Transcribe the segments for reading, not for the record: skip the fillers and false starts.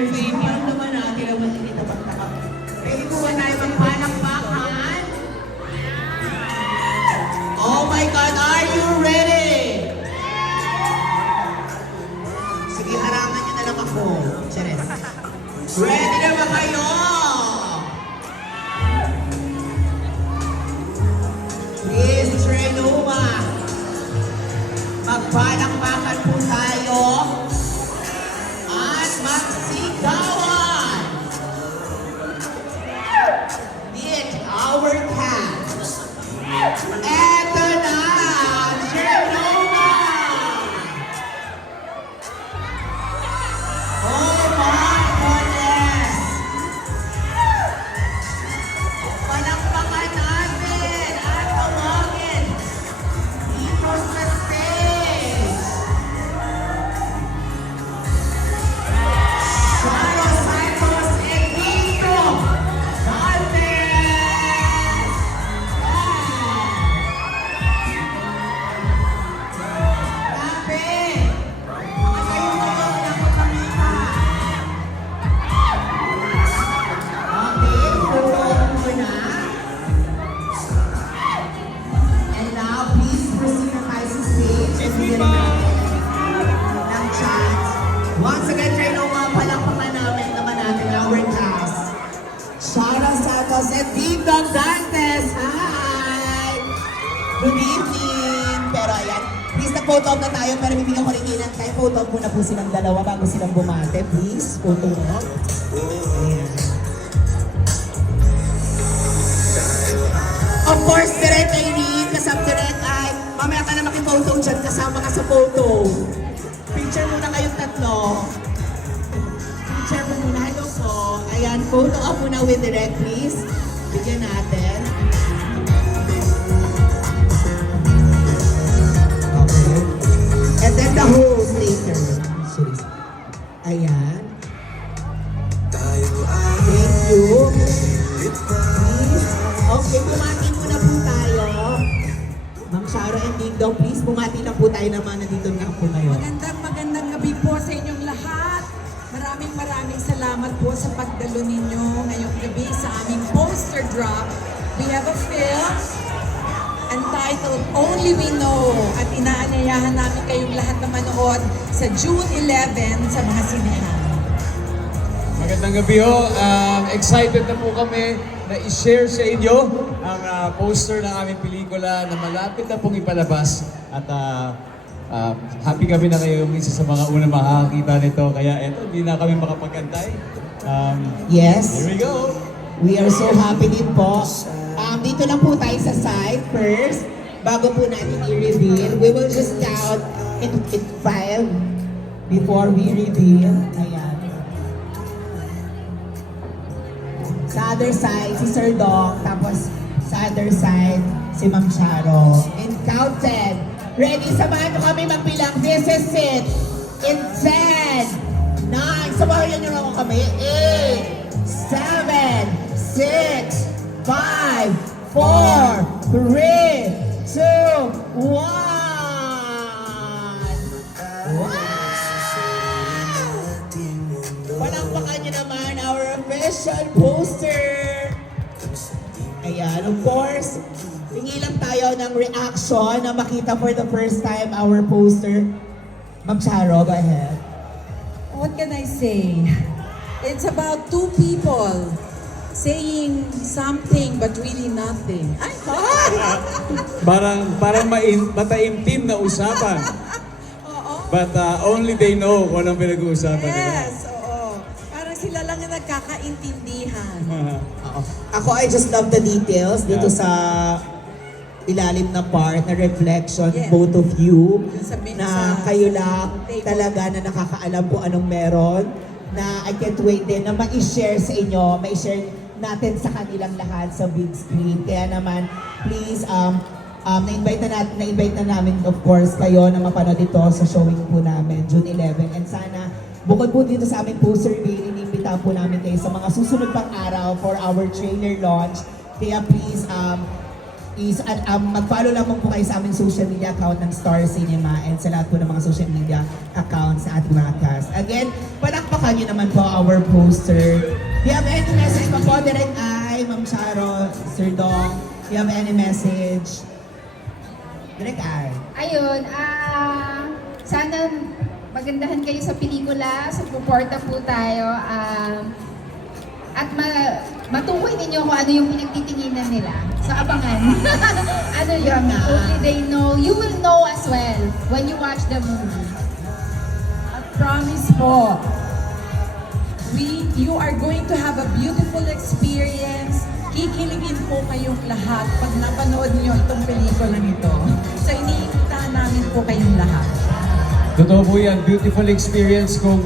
energy. Parang naman natin ang matinit na pagtaka. Pwede po ba tayo magpalakpakan? Oh my God, are you ready? Sige, harangan niyo na lang ako. Charis. Ready na ba kayo? Please, Trinoma. Magpalakpakan po tayo. At magsigawan. Meet our cast. Eto na, Trinoma. Oh my goodness. Palakpakan natin at tawagin dito sa stage. Shadow Santos and Vito Valdez. Grabe. Baka kayo ngayon na magpapakita. Okay, tulog muna. And now, please proceed na tayo sa stage. And bigyan natin ng chance. Once again, Trinoma, palakpakan natin our cast. Shara Santos and Vito Dantes. Hi! Good evening! Pero ayan, please na-photo up na tayo. Pero bibigyan ko rin ilan. Kaya photo up muna po silang dalawa bago silang bumate. Please, photo up. Ayan. Of course, Direct Irene, kasama Direct ay, mamaya ka na makiphoto dyan, kasama ka sa photo. Picture muna kayong tatlo. Picture mo muna, hello po. Ayan, photo up muna with Direct, please. Bigyan natin. Okay. And then the host later. Ayan. Thank you. Okay, bumati muna po tayo. Ma'am Shara and Ding Dong, please bumati na po tayo naman nandito na po ngayon. Magandang gabi po sa inyong lahat. Maraming salamat po sa pagdalo ninyo ngayong gabi sa aming poster drop. We have a film entitled Only We Know at inaanyayahan namin kayong lahat na manood sa June 11 sa mga sinehan. Magandang gabi ho. Excited na po kami na i-share sa inyo ang poster ng aming pelikula na malapit na pong ipalabas. At happy kami na kayo yung isa sa mga unang makakakita nito. Kaya eto, hindi na kami makapagantay. Yes. Here we go! We are so happy din po. Dito lang po tayo sa side first. Bago po natin i-reveal, we will just count in 5 before we reveal. Ayan. Sa other side, si Sir Dong. Tapos sa other side, si Ma'am Charo. And count 10. Ready? Samahan nyo kami magbilang. This is it. In 10, 9. Samahan nyo ako kami. 8, 7, 6, 5, 4, 3, 2, 1. Wow! Palakpakan nyo naman our official poster. Ayan, of course, hingi lang tayo ng reaction na makita for the first time our poster. Ma'am Charo, go ahead. What can I say? It's about two people saying something but really nothing. Ay, Parang mataimtim na usapan. oo. But only they know kung anong pinag-uusapan nila. Yes, oo. Parang sila lang yung nagkakaintindihan. Oo. Ako, I just love the details dito sa ilalim na part na reflection, Yeah. both of you, na Sa kayo lang table. talaga na nakakaalam kung anong meron, na I can't wait din na ma-share sa inyo, ma-share natin sa kanilang lahat sa big screen. Kaya naman, please, na-invite na namin, of course, kayo na mapanood ito sa showing po namin, June 11. And sana, bukod po dito sa aming poster reveal, inimbita po namin kayo sa mga susunod pang araw for our trailer launch. Kaya please, mag-follow lamang po kayo sa aming social media account ng Star Cinema and sa lahat po ng mga social media accounts sa ating mga cast. Again, palakpakan Palakpakan niyo naman po our poster. Do you have any message pa po, Direk Ay, Ma'am Charo, Sir Dong? Do you have any message? Direk Ay. Ayun, sana magandahan kayo sa pelikula, suporta po tayo, at matukoy ninyo kung ano yung pinagtitinginan nila. So abangan. Ano yun? Only they know. You will know as well when you watch the movie. At promise po, you are going to have a beautiful experience. Kikiligin po kayong lahat pag napanood niyo itong pelikula nito. So iniimbitahan namin po kayong lahat. Totoo po yan, beautiful experience. Kung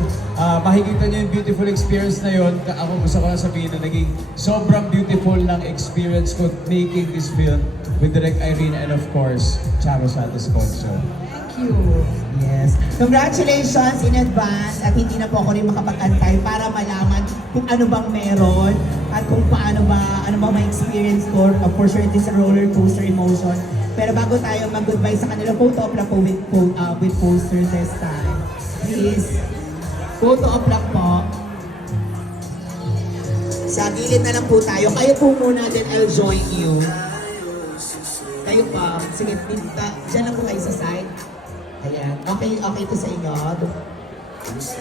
makikita niyo yung beautiful experience na yun, ako gusto ko lang sabihin na naging sobrang beautiful ng experience ko making this film with Direk Irene and of course, Charo Santos Concho. Thank you. Yes. Congratulations in advance at hindi na po ako rin makapag-antay para malaman kung ano bang meron at kung paano ba, ano ba may experience ko. Of course, it is a roller coaster emotion. Pero bago tayo mag-goodbye sa kanila, photo op lang po with posters this time. Please, photo op lang po. Sa gilid na lang po tayo. Kayo po muna, then I'll join you. Kayo pa. Sige, dyan lang po kayo sa side. Ayan. Okay to sa inyo.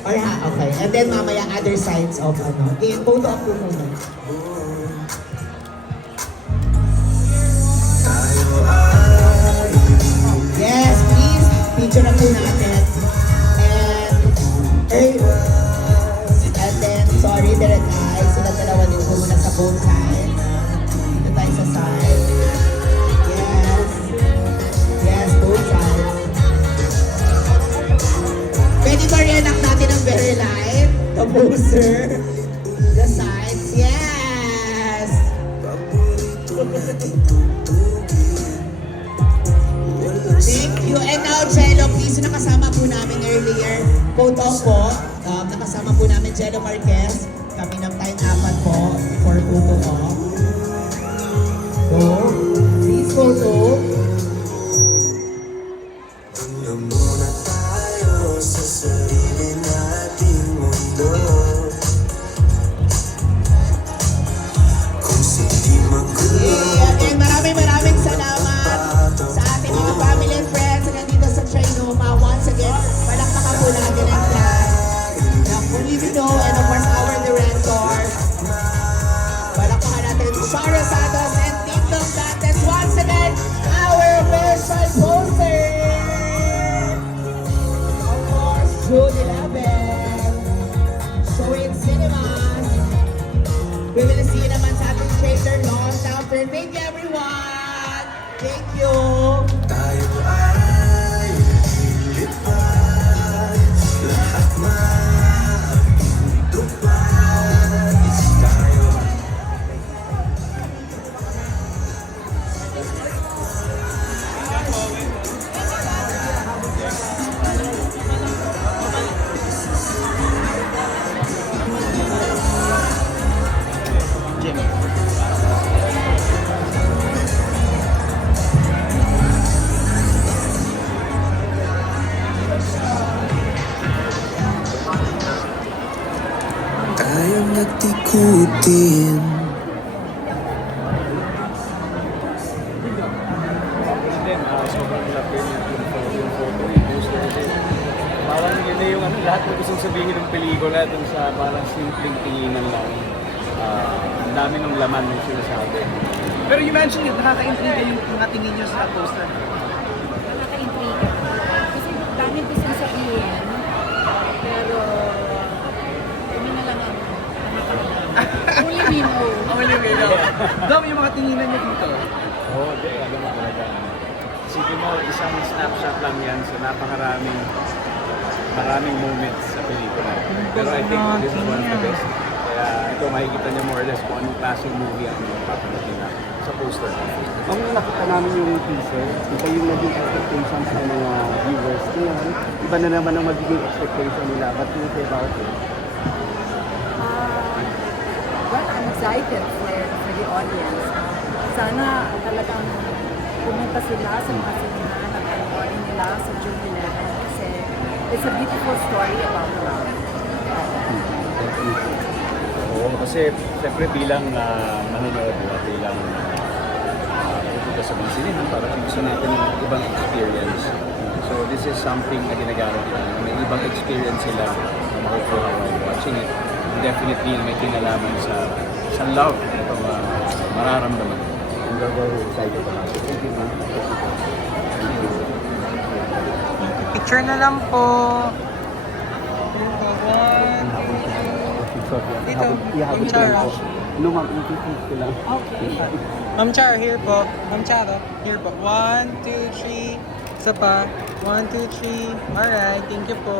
Or ha, okay. And then mamaya other sides of ano. Okay, photo op po muna. Yes, please. Picture na po natin. And then, sorry, Direk Ay. Sila dalawa din po muna sa both sides. Dito tayo sa side. Yes. Yes, both sides. Pwede ba re-enact natin ang very light? The poster. The sides. Yes! Thank you. And now, Jello, please, nakasama po namin earlier. Photo po. Nakasama po namin Jello Marquez. Kami ng time apat po for photo op. Go. Please, photo. Muna tayo sa sarili nating mundo. Kung hindi magulo. Yeah, and maraming salamat sa ating mga family and friends na nandito sa Trinoma. Once again, palakpakan po natin ang cast ng Polivino and of course our director. Palakpakan natin Charo Santos and Team Dong Dantes. Once again, our official poster. Of course, June 11. Show in cinemas. We will see you naman sa ating trailer launch after. Thank you, everyone! Thank you! Tayo ay lilipad. Lahat matutupad. Tayo tayong nagtikutin. Sobrang laki yung photo, yung poster din. Parang yun na yung lahat na gustong sabihin ng pelikula dun sa parang simpleng tinginan lang. Ang dami ng laman ng sinasabi. Pero you mentioned it, nakaka-intriga yung mga tingin nyo sa poster. Nakaka-intriga. Kasi dami gusto sabihin. Pero, kami na lang ang nakakalaman. Only we know. Only we know. Dom, yung mga tinginan nyo dito. Oo, di, alam mo talaga. Sige mo, isang snapshot lang yan sa maraming moments sa pelikula. Pero I think this is one of the best. Kaya ito makikita niyo more or less kung anong klaseng movie ang papanatin na sa poster. Nung nakita namin yung teaser, iba yung naging expectations ng mga viewers. Ngayon, iba na naman ang magiging expectation nila. What do you say about it? Well, I'm excited for the audience. Sana talagang pumunta sila sa mga sinihan at panoorin nila sa June 11 kasi it's a beautiful story about love. kasi siyempre bilang manonood o bilang pupunta sa mga sinihan para gusto natin ng ibang experience. So this is something na ginagamit ko. May ibang experience sila na makukuha while watching it. Definitely may kinalaman sa love ito mararamdaman. I'm very excited about it. Thank you, ma'am. Picture na lang po. Dito, Ma'am Chara. No, ma'am, i-teach ko lang. Ma'am Chara, here po. Ma'am Chara, here po. 1, 2, 3. Isa pa. 1, 2, 3. Alright, thank you po.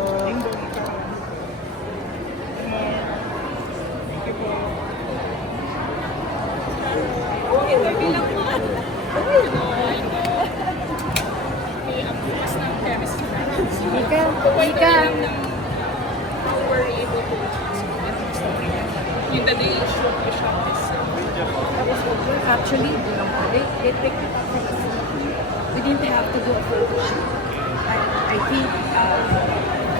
Ika. Actually, they picked it up from us. We didn't have to do a photo shoot. I think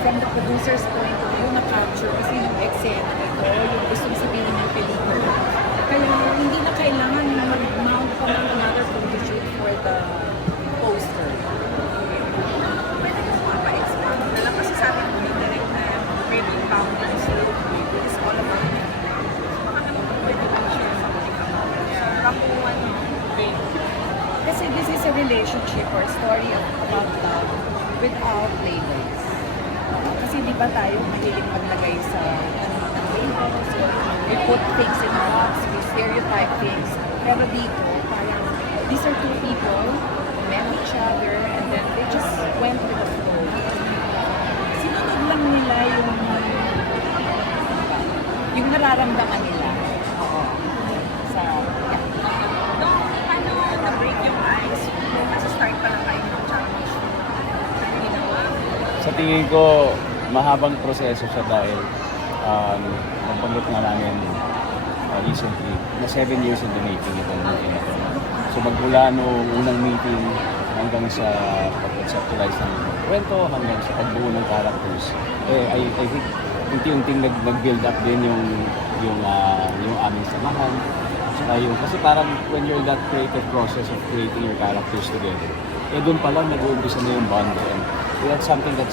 from the producer's point of view, na-capture kasi yung eksena ito, yung gustong sabihin ng pelikula. Kaya hindi na kailangan na mag-mount pa ng another photo shoot for the poster. Pwede ko pa-expand na lang kasi sabi ko ni direct na maybe boundaries is all about me. Baka naman pwede ko share sa mga kapuan Kasi this is a relationship or story about love without labels. Kasi di ba tayo mahilig maglagay sa labels, we put things in a box, we stereotype things. Pero dito, parang these are two people who met each other and then they just went with the flow. Sinunod lang nila yung nararamdaman nila. Oo. Sa, yeah. Paano na-break yung ice? Kasi start pa lang kayo ng challenge. Ginawa. Sa tingin ko, mahabang proseso siya dahil nabanggit nga namin recently na 7 years in the making itong movie na ito. So magmula noong unang meeting hanggang sa pag-conceptualize ng kwento, hanggang sa pagbuo ng characters, I think unti-unting nag-build up din yung aming samahan. Saka kasi parang when you're in that creative process of creating your characters together, doon pa lang nag-uumpisa na yung bond. And that's something that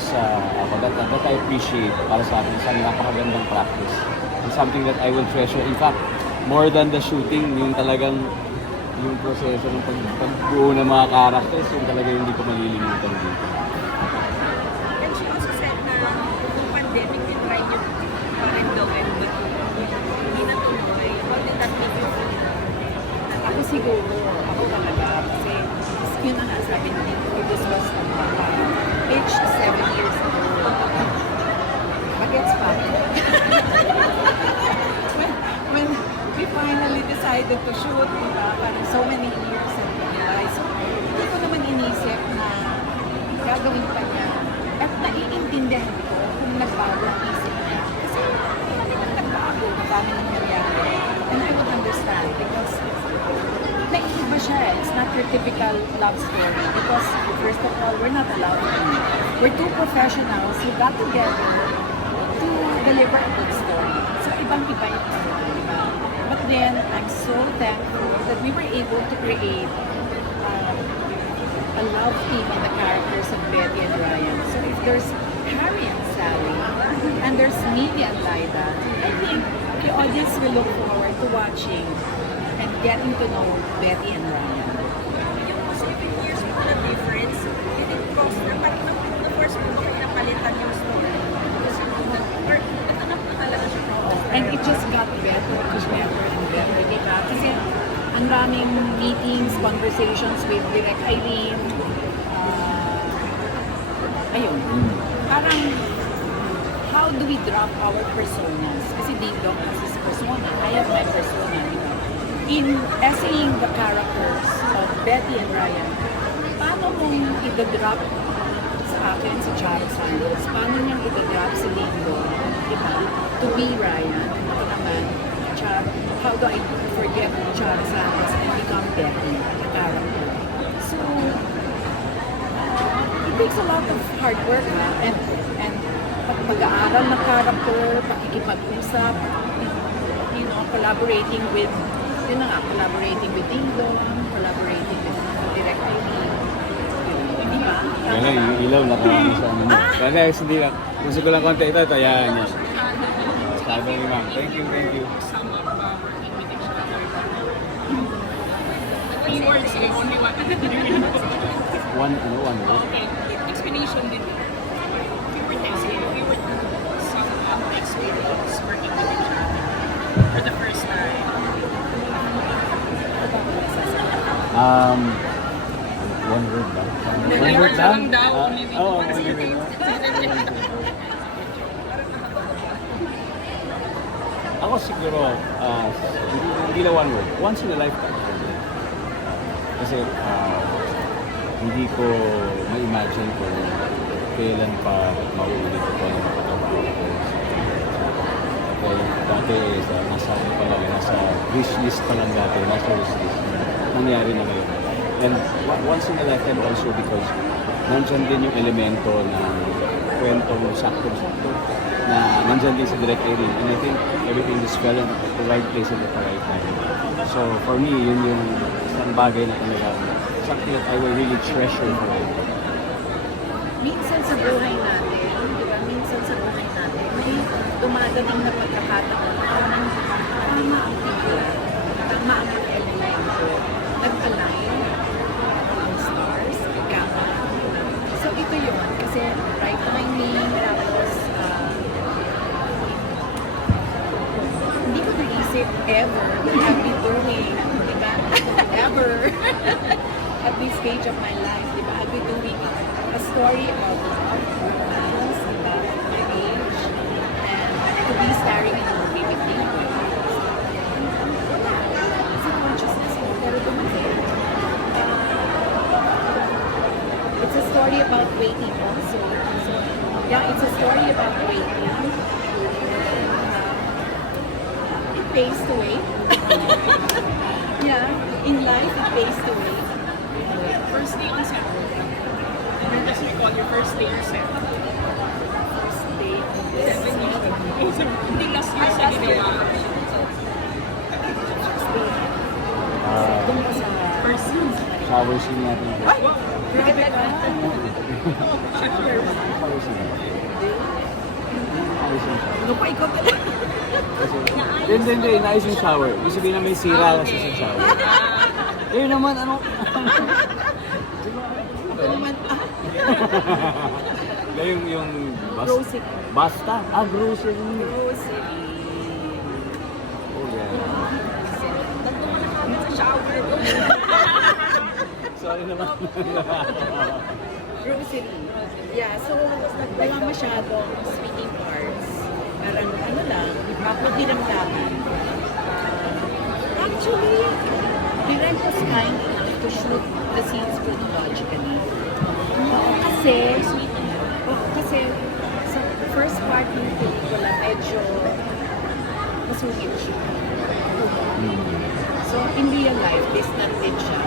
I appreciate para sa akin. Isang napakagandang practice. And something that I will treasure. In fact, more than the shooting, yung talagang yung proseso ng pagbuo ng mga characters, yung talaga hindi ko malilimutan dito. And she also said na kung pandemic, you try nyo pa rin gawin, but hindi natuloy. How did that make you feel? Ako siguro, ako talaga, kasi yun na nga sabi niya, this was age 7 years ago. Bagets pa. when we finally decided to shoot, diba, parang so many years and years, hindi ko naman inisip na gagawin pa niya. At naiintindihan ko kung nagbago ang isip niya. Kasi marami nang nagbago, marami nang nangyari. And I would understand because naiiba siya. It's not your typical love story because first of all, we're not allowed to. We're two professionals who got together to deliver a good story. So ibang-iba yung story, diba? But then, I'm so thankful that we were able to create a love team in the characters of Betty and Ryan. So if there's Harry and Sally, and there's Mimi and Lyda, I think the audience will look forward to watching and getting to know Betty and Ryan. Yung 7 years mo na difference, you didn't cross na parang na-force mo ba kayo napalitan yung story? Kasi or natanap mo talaga siya. And it just got better and better, diba? Kasi ang daming meetings, conversations with Direct Eileen. Ayun. Parang, how do we drop our personas? Kasi Dave Doc has his persona. I have my persona, diba? In essaying the characters of Betty and Ryan, paano mong i-drop sa akin si Charles Santos? Paano niyang i-drop si Dave Doc, diba? To be Ryan, ito naman, how do I forget Charles Santos and become Betty, the character? So, it takes a lot of hard work, ha? And pag-aaral ng character, pakikipag-usap, you know, collaborating with, collaborating with Dingdong, collaborating with Direct Irene. Di ba? Kaya lang, yung ilaw nakarami sa ano. Kaya lang, hindi lang. Gusto ko lang konti. Ito, yan. Sabi ni ma'am. Thank you, thank you. One word. Explanation din. We were testing. We were some experience working with each other for the first time. One word ba? One word lang daw. Oo, only word. Ako siguro, hindi na one word. Once in a lifetime. Kasi hindi ko ma-imagine kung kailan pa mauulit ito yung pagkatrabaho ko. Okay, dati nasa ano pa lang, nasa wish list pa lang dati, nasa wish list. Nangyari na ngayon. And once in a lifetime also because nandyan din yung elemento ng kwentong sakto-sakto na nandyan din sa Direct Irene. And I think everything is fell in the right place at the right time. So for me, yun yung isang bagay na talaga something that I will really treasure forever. Minsan sa buhay natin, di ba? Minsan sa buhay natin, may dumadating na pagkakataon na parang tama ang tigla, tama ang mga elemento, nag-align ang stars, ikama. So ito yun, kasi right timing, tapos hindi ko naisip ever that I'll be doing, di ba? Ever. At this stage of my life, di ba? I'll be doing a story about love, romance, di ba? My age, and to be starring in a movie with me. Sa consciousness mo, pero dumating. It's a story about waiting also. So, yeah, it's a story about waiting. It pays to wait. Yeah, in life, it pays to wait. First day on set. And then just recall your first day on set. First day on this. Hindi last year sa ginawa. Doon ka sa First scene. Shower scene natin. grabe ka. Shower scene. Ano pa ikaw ka? Hindi, naayos yung shower. Ibig sabihin na may sira kasi sa shower. Eh naman, ano? Ito naman, yung grocery. Basta? Grocery. Grocery. Oh, yeah. Sa shower. Sorry naman. Grocery. Yeah, so wala masyadong speaking parts. Parang ano lang, magdilamdaman. Actually, Direk was kind enough to shoot the scenes chronologically. Kasi sa first part ng pelikula, medyo masungit siya. So, in real life, distant din siya.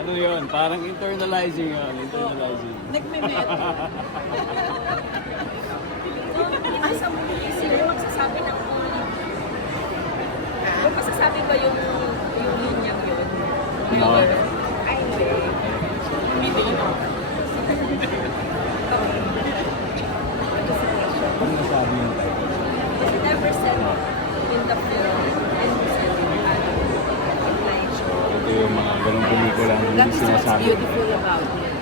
Ano yun? Parang internalizing yun. Internalizing. Nagme-meto. Ay, sa movie, sila magsasabi ng magsasabi ba yung linyang yun? No. Ay, hindi. Hindi. Ano nasabi yung title? Never said in the film. Ito yung mga ganong pelikula na That hindi is what's sinasabi. beautiful about it.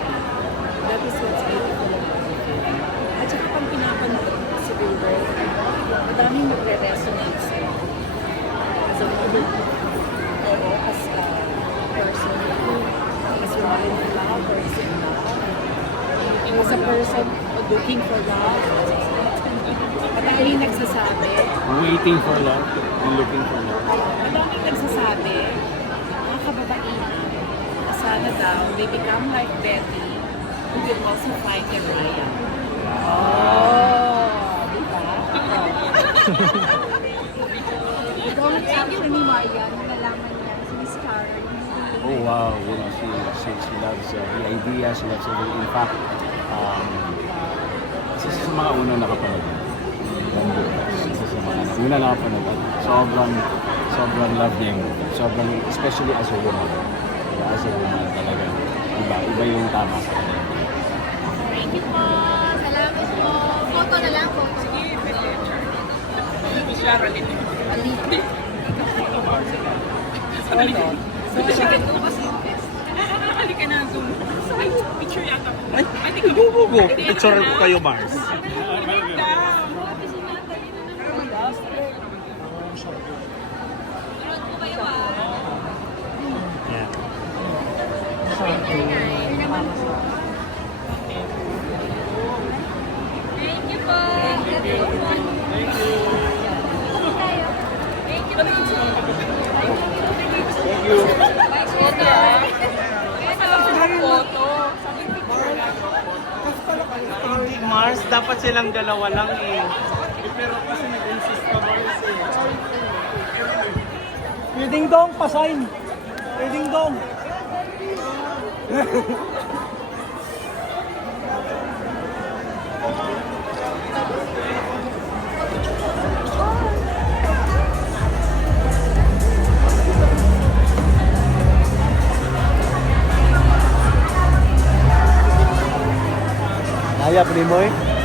That is what's beautiful about it. At saka pang pinapanood siguro, madaming magre-resonate sa'yo. As a woman, or as a person who is in love or is in love. As a person looking for love. Madaming nagsasabi, Waiting for love and looking for love. madaming nagsasabi, mga kababaihan, na sana daw, they become like Betty, who will also find their Ryan. Oh, di ba? Ito ang reaction ni Maya nung nalaman niya si Miss Karen. Oh wow, you know, she loves the idea, she loves everything. In fact, isa sa mga unang nakapanood. Isa sa mga unang nakapanood. sobrang love niya yung movie. Sobrang, especially as a woman. As a woman, talagang iba yung tama sa kanya. Thank you po. Salamat po. Photo na lang po. Sige, pwede. Ito siya, Ralit. Halika na, zoom. Ay, picture yata. Ay, di ka Go. Picture ko kayo, Mars. Mars, dapat silang dalawa lang eh. Pero kasi nag-insist ka Mars eh. Pwedeng dong, pasign. Pwedeng dong. Naya, Primoy.